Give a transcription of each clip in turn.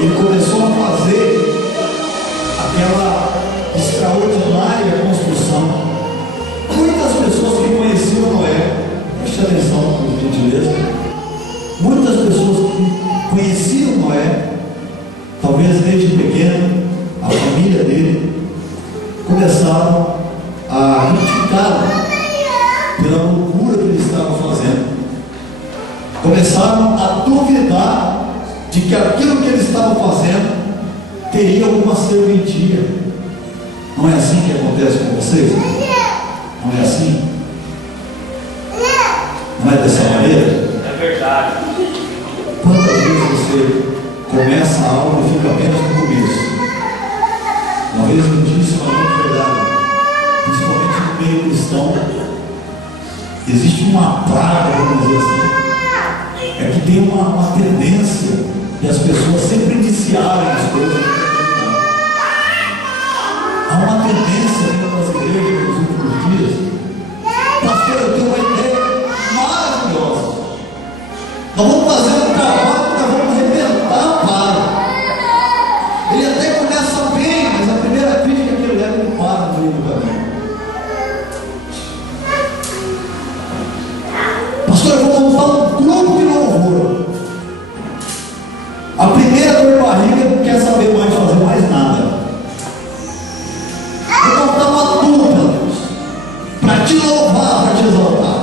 ele começou a fazer aquela extraordinária construção. Muitas pessoas que conheciam Noé, preste atenção, por gentileza, muitas pessoas que conheciam Noé, talvez desde pequeno, a família dele, começaram a criticá-lo pela loucura que ele estava fazendo. Começaram a duvidar de que aquilo que ele estava fazendo teria alguma serventia. Não é assim que acontece com vocês? Não é assim? Não é dessa maneira? É verdade. Quantas vezes você começa algo e fica apenas no começo? Uma vez eu disse uma grande verdade, principalmente no meio cristão, existe uma praga, vamos dizer assim, é que tem uma tendência de as pessoas sempre iniciarem as coisas. Há uma tendência dentro das igrejas nos últimos dias. Pastor, eu tenho uma ideia maravilhosa. Nós vamos fazer um trabalho que nós vamos arrebentar a para. Ele até começa bem, mas a primeira crítica que ele leva, ele para no meio do caminho. Pastor, eu vou montar um grupo de louvor. A primeira dor de barriga não quer saber mais fazer mais nada. Vou montar uma dupla, Deus, para te louvar, para te exaltar.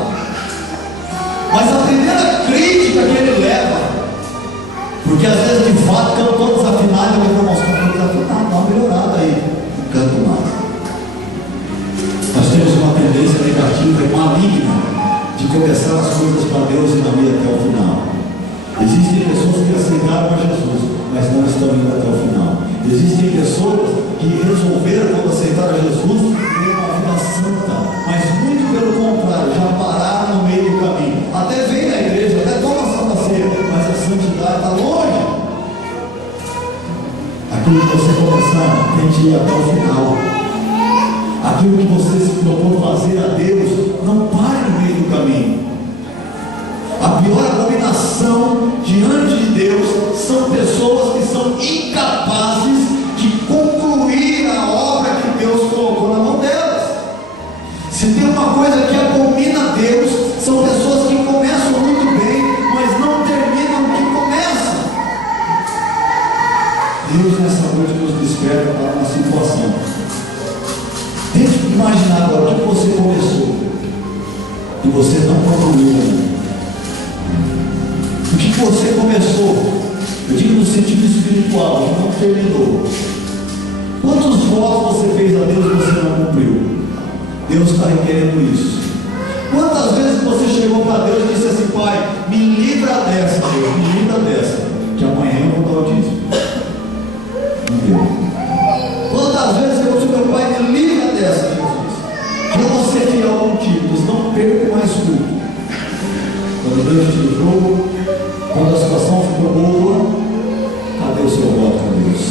Mas a primeira crítica que ele leva, porque às vezes de fato cantou desafinado, ele vai mostrar que desafinado, dá uma melhorada aí, não canto mais. Nós temos uma tendência negativa e maligna de começar as coisas para Deus e não ir até o final. Existem pessoas que aceitaram a Jesus, mas não estão indo até o final. Existem pessoas que resolveram, quando aceitaram a Jesus, ter uma vida santa, mas muito pelo contrário, já pararam no meio do caminho. Até vem na igreja, até toma a Santa Ceia, mas a santidade está longe. Aquilo que você começar, tente ir até o final. Aquilo que você se propôs fazer a Deus, não pare no meio do caminho. A pior abominação diante de Deus são pessoas que são incapazes de concluir a obra que Deus colocou na mão delas. Se tem uma coisa que abomina a Deus, são pessoas que começam muito bem, mas não terminam o que começam. Deus nessa noite nos desperta para uma situação. Tente imaginar agora o que você começou e você não concluiu ainda. O que você começou, eu digo no sentido espiritual, não terminou. Quantos votos você fez a Deus e você não cumpriu? Deus está requerendo isso. Quantas vezes você chegou para Deus e disse assim: Pai, me livra dessa, Deus, me livra dessa, que amanhã eu vou dar o dízimo. Não deu. Quantas vezes você disse: meu Pai, me livra dessa, Jesus, que eu vou ser fiel contigo, não perco mais tudo. Quando Deus te livrou, quando a situação ficou boa, cadê o seu voto com Deus?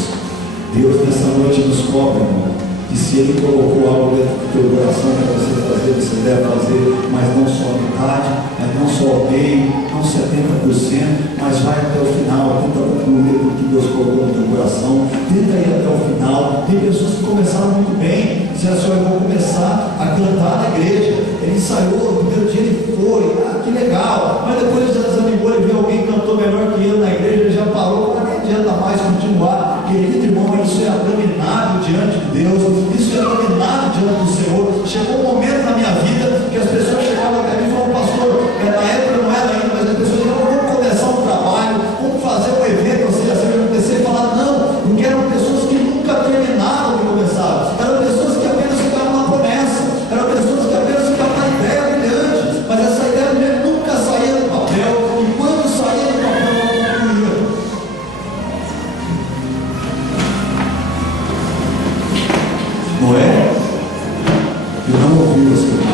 Deus nessa noite nos cobra, irmão, que se Ele colocou algo dentro do teu coração para você fazer, você deve fazer, mas não só a metade, mas não só o meio, não 70%, mas vai até o final, tenta concluir o que Deus colocou no teu coração, tenta ir até o final. Tem pessoas que começaram muito bem, se a senhora vai começar a cantar na igreja, ele ensaiou, no primeiro dia ele foi, que legal, mas depois ele já desanimou, ele viu alguém que cantou melhor que ele na igreja, ele já parou, não adianta mais continuar. Querido irmão, isso é abominável diante de Deus, isso é abominável diante do Senhor. Chegou um momento na minha vida que as pessoas chegavam até mim e falavam: pastor, na época não era ainda, mas as pessoas diziam: vamos começar um trabalho, vamos fazer um evento, assim acontecer, e falar não, porque eram pessoas que nunca terminaram de começar, eram pessoas que apenas ficaram na promessa, eram pessoas que apenas ficaram na ideia brilhante, mas essa ideia brilhante nunca saía do papel, e quando saía do papel não concluía. Noé, ele não ouviu as coisas.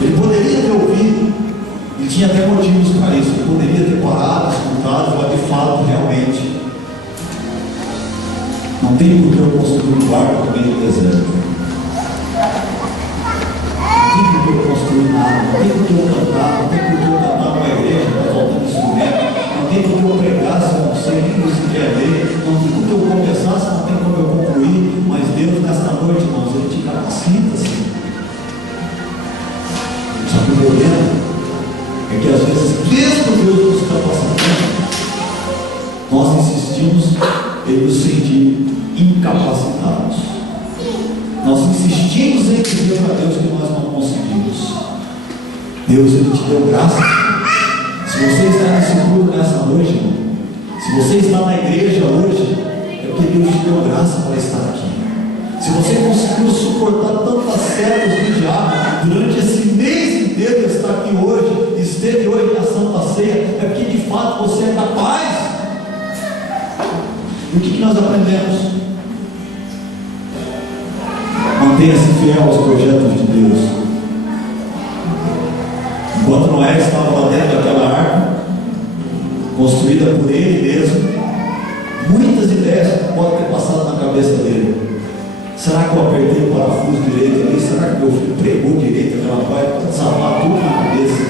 Ele poderia ter ouvido, ele tinha até motivos para isso, ele poderia ter parado, escutado, mas de fato, realmente, não tem por que eu construir um barco no meio do deserto. Não tem por que eu construir nada, não tem por que eu cantar, não tem por que eu cantar numa igreja, está faltando instrumento, não tem por que eu pregar se não sei o que você quer ver, não tem como eu começar, não tem como eu concluir, mas Deus nesta noite, irmãos, Ele te capacita, sim. Só que o problema é que às vezes, mesmo Deus nos capacitando, nós insistimos em nos sentir incapacitados. Nós insistimos em dizer para Deus que nós não conseguimos. Deus, Ele te deu graça. Se você está nesse culto nessa noite, irmão, se você está na igreja hoje, é porque Deus te deu graça para estar aqui. Se você conseguiu suportar tantas setas do diabo durante esse mês inteiro, estar aqui hoje, esteve hoje na Santa Ceia, é porque de fato você é capaz. E o que nós aprendemos? Mantenha-se fiel aos projetos de Deus. Enquanto Noé estava lá dentro daquela arca, construída por ele mesmo, muitas ideias podem ter passado na cabeça dele. Será que eu apertei o parafuso direito ali? Será que meu filho pregou direito aquela parte? Salvar tudo na cabeça.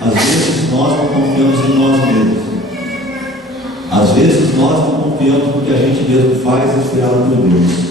Às vezes nós não confiamos em nós mesmos. Às vezes nós não confiamos no que a gente mesmo faz inspirado por Deus.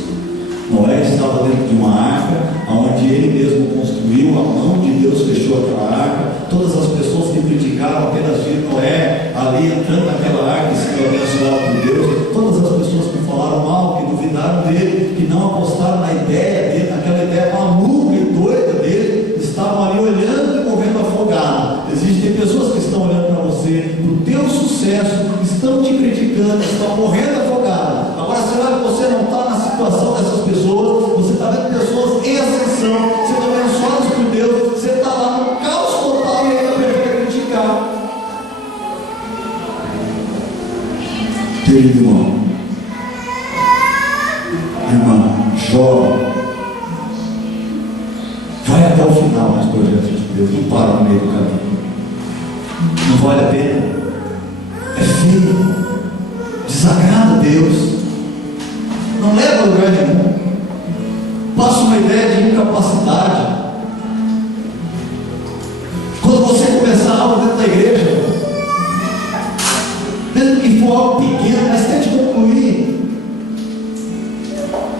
Noé estava dentro de uma arca, onde ele mesmo construiu, a mão de Deus fechou aquela arca. Todas as pessoas que criticaram apenas viram Noé ali entrando naquela arca e sendo abençoado por Deus. Todas as pessoas que falaram mal, que duvidaram dele, que não apostaram na ideia dele, naquela ideia maluca e doida dele, estavam ali olhando e morrendo afogado. Existem pessoas que estão olhando para você, para o teu sucesso, estão te criticando, estão morrendo afogadas. Agora, será que você não está na situação dessas pessoas? Você está vendo pessoas em ascensão, sendo abençoadas por Deus, você está lá no caos total e ainda prefere criticar. Querido irmão, irmã, jovem, vai até o final nos projetos de Deus, não para no meio do caminho. Não vale a pena, é feio, desagrada a Deus, não leva a lugar nenhum, passa uma ideia de incapacidade. Quando você começar algo dentro da igreja, mesmo que for algo pequeno, mas tente concluir.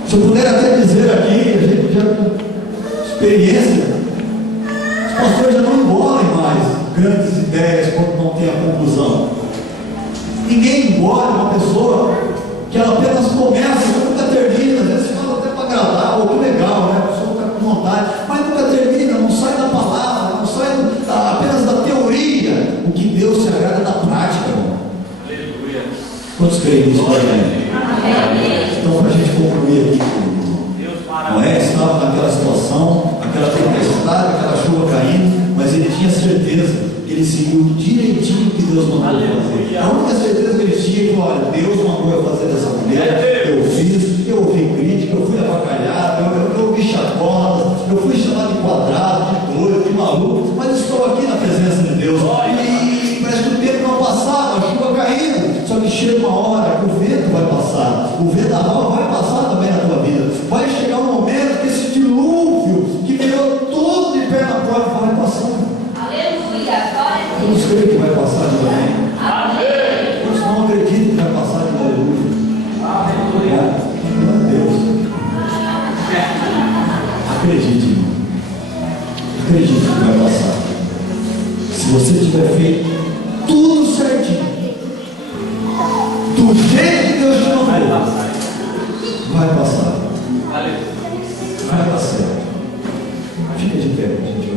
Se eu puder até dizer aqui, a gente já tem experiência, os pastores já não engolem mais grandes ideias quando não tem a conclusão. Ninguém engole uma pessoa que ela apenas começa e nunca termina. Às vezes fala até para agradar, ou que legal, né? A pessoa está com vontade, mas nunca termina, não sai da palavra, não sai apenas da teoria. O que Deus se agrada da prática, irmão. Aleluia. Quantos creem nisso? Então, para a gente concluir aqui, Noé estava naquela situação, aquela tempestade, aquela chuva caindo, mas ele tinha certeza. Ele seguiu direitinho o que Deus mandou fazer. A única certeza que ele tinha é que, olha, Deus mandou eu fazer dessa maneira, eu fiz, eu ouvi crítica, eu fui avacalhado, eu ouvi chacotas, eu fui chamado de quadrado, de doido, de maluco, mas estou aqui na presença de Deus. E parece que o tempo não passava, a chuva caindo, só que chega uma hora que o vento vai passar, o vendaval vai passar também na tua vida. Vai chegar um momento que esse dilúvio que virou tudo de pé na porta vai passar. Todos creem que vai passar de aleluia. Amém. Todos não acreditam que vai passar de aleluia. Aleluia. Meu Deus. Acredite, irmão. Acredite que vai passar. Se você tiver feito tudo certinho, do jeito que Deus te mandou, vai passar. Vai dar certo. Fica de pé, gente.